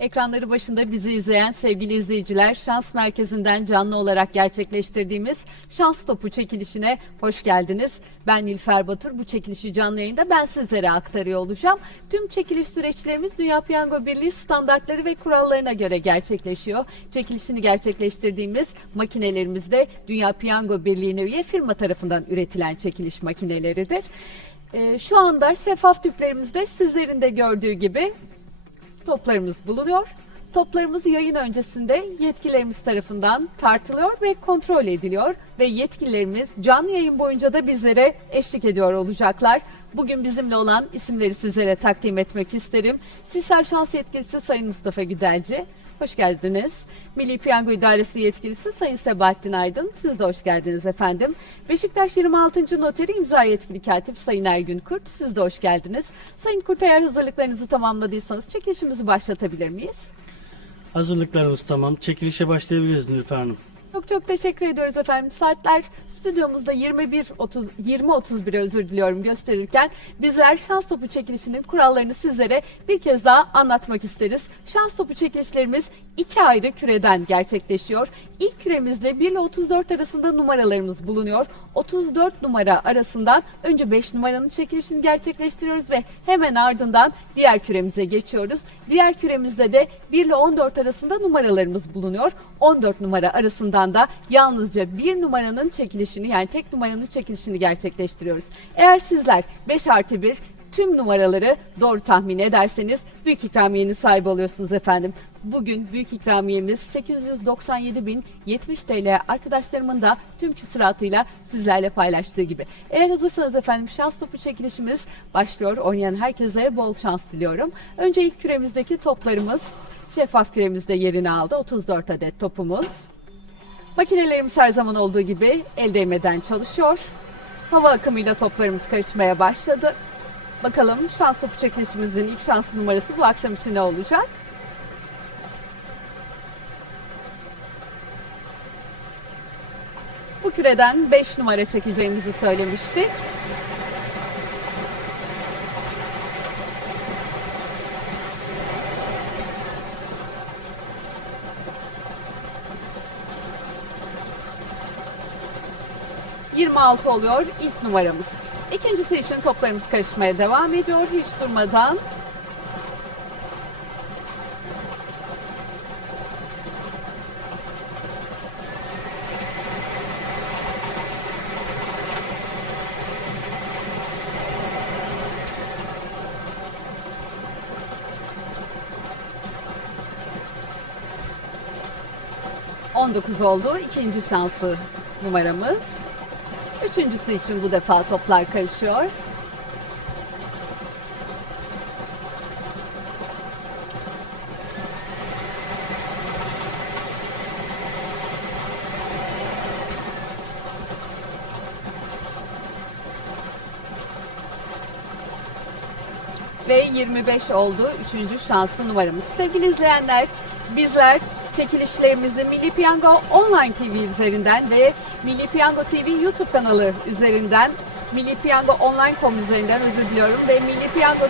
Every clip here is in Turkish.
Ekranları başında bizi izleyen sevgili izleyiciler, Şans Merkezi'nden canlı olarak gerçekleştirdiğimiz Şans Topu çekilişine hoş geldiniz. Ben Nilfer Batur. Bu çekilişi canlı yayında ben sizlere aktarıyor olacağım. Tüm çekiliş süreçlerimiz Dünya Piyango Birliği standartları ve kurallarına göre gerçekleşiyor. Çekilişini gerçekleştirdiğimiz makinelerimiz de Dünya Piyango Birliği'ne üye firma tarafından üretilen çekiliş makineleridir. Ee, şu anda şeffaf tüplerimizde sizlerin de gördüğü gibi toplarımız bulunuyor. Toplarımız yayın öncesinde yetkililerimiz tarafından tartılıyor ve kontrol ediliyor ve yetkililerimiz canlı yayın boyunca da bizlere eşlik ediyor olacaklar. Bugün bizimle olan isimleri sizlere takdim etmek isterim. Sisal Şans Yetkilisi Sayın Mustafa Güdelci, hoş geldiniz. Milli Piyango İdaresi Yetkilisi Sayın Sebahattin Aydın, siz de hoş geldiniz efendim. Beşiktaş 26. Noteri İmza Yetkili Katip Sayın Ergün Kurt, siz de hoş geldiniz. Sayın Kurt eğer hazırlıklarınızı tamamladıysanız çekilişimizi başlatabilir miyiz? Hazırlıklarımız tamam. Çekilişe başlayabiliriz Nilüfer Hanım. Çok çok teşekkür ediyoruz efendim. Saatler stüdyomuzda 21.30 20.31'e özür diliyorum gösterirken bizler şans topu çekilişinin kurallarını sizlere bir kez daha anlatmak isteriz. Şans topu çekilişlerimiz iki ayrı küreden gerçekleşiyor. İlk küremizde 1 ile 34 arasında numaralarımız bulunuyor. 34 numara arasından önce 5 numaranın çekilişini gerçekleştiriyoruz ve hemen ardından diğer küremize geçiyoruz. Diğer küremizde de 1 ile 14 arasında numaralarımız bulunuyor. 14 numara arasından da yalnızca bir numaranın çekilişini yani tek numaranın çekilişini gerçekleştiriyoruz. Eğer sizler 5 artı 1 tüm numaraları doğru tahmin ederseniz büyük ikramiyenin sahibi oluyorsunuz efendim. Bugün büyük ikramiyemiz 897.070 TL arkadaşlarımın da tüm küsuratıyla sizlerle paylaştığı gibi. Eğer hazırsanız efendim şans topu çekilişimiz başlıyor. Oynayan herkese bol şans diliyorum. Önce ilk küremizdeki toplarımız şeffaf küremizde yerini aldı. 34 adet topumuz. Makinelerimiz her zaman olduğu gibi el değmeden çalışıyor. Hava akımıyla toplarımız karışmaya başladı. Bakalım şans topu çekilişimizin ilk şans numarası bu akşam için ne olacak? Küreden 5 numara çekeceğimizi söylemiştik. ...26 oluyor ilk numaramız. İkincisi için toplarımız karışmaya devam ediyor hiç durmadan. ...19 oldu. ikinci şansı numaramız. Üçüncüsü için bu defa toplar karışıyor. Ve 25 oldu üçüncü şanslı numaramız. Sevgili izleyenler bizler çekilişlerimizi Milli Piyango Online TV üzerinden ve Milli Piyango TV YouTube kanalı üzerinden Milli Piyango Online.com üzerinden özür diliyorum ve Milli Piyango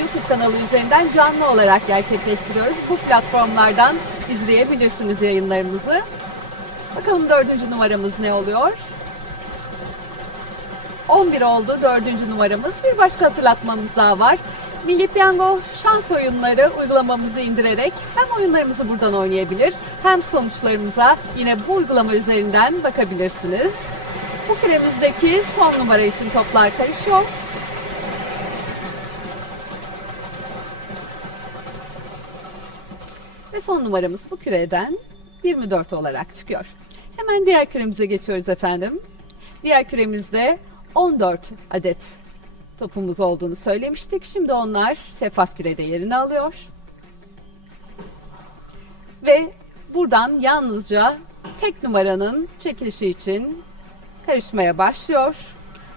YouTube kanalı üzerinden canlı olarak gerçekleştiriyoruz. Bu platformlardan izleyebilirsiniz yayınlarımızı. Bakalım dördüncü numaramız ne oluyor? 11 oldu dördüncü numaramız. Bir başka hatırlatmamız daha var. Milli Piyango şans oyunları uygulamamızı indirerek hem oyunlarımızı buradan oynayabilir hem sonuçlarımıza yine bu uygulama üzerinden bakabilirsiniz. Bu küremizdeki son numara için toplar karışıyor. Ve son numaramız bu küreden 24 olarak çıkıyor. Hemen diğer küremize geçiyoruz efendim. Diğer küremizde 14 adet topumuz olduğunu söylemiştik. Şimdi onlar şeffaf kürede yerini alıyor. Ve buradan yalnızca tek numaranın çekilişi için karışmaya başlıyor.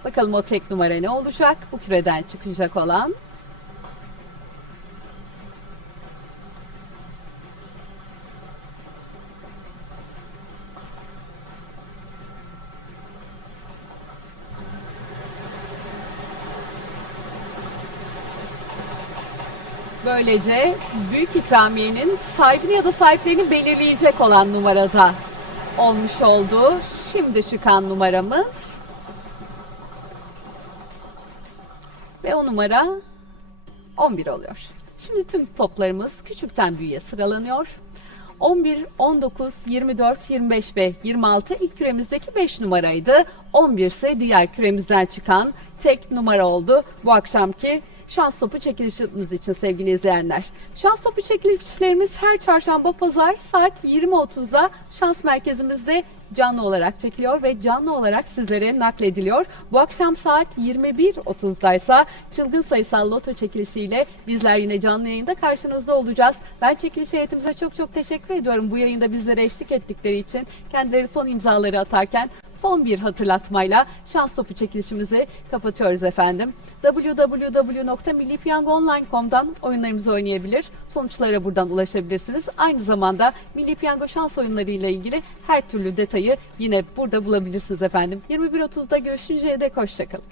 Bakalım o tek numara ne olacak? Bu küreden çıkacak olan. Böylece büyük ikramiyenin sahibini ya da sahiplerini belirleyecek olan numarada olmuş oldu. Şimdi çıkan numaramız ve o numara 11 oluyor. Şimdi tüm toplarımız küçükten büyüğe sıralanıyor. 11, 19, 24, 25 ve 26 ilk küremizdeki 5 numaraydı. 11 ise diğer küremizden çıkan tek numara oldu bu akşamki şans topu çekilişimiz için sevgili izleyenler. Şans topu çekilişlerimiz her çarşamba pazar saat 20.30'da şans merkezimizde canlı olarak çekiliyor ve canlı olarak sizlere naklediliyor. Bu akşam saat 21.30'daysa çılgın sayısal loto çekilişiyle bizler yine canlı yayında karşınızda olacağız. Ben çekiliş heyetimize çok çok teşekkür ediyorum bu yayında bizlere eşlik ettikleri için. Kendileri son imzaları atarken son bir hatırlatmayla şans topu çekilişimizi kapatıyoruz efendim. www.millipiyangoonline.com'dan oyunlarımızı oynayabilir. Sonuçlara buradan ulaşabilirsiniz. Aynı zamanda Milli Piyango şans oyunları ile ilgili her türlü detayı yine burada bulabilirsiniz efendim. 21.30'da görüşünceye dek hoşçakalın.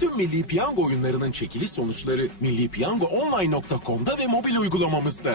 Tüm Milli Piyango oyunlarının çekiliş sonuçları millipiyangoonline.com'da ve mobil uygulamamızda.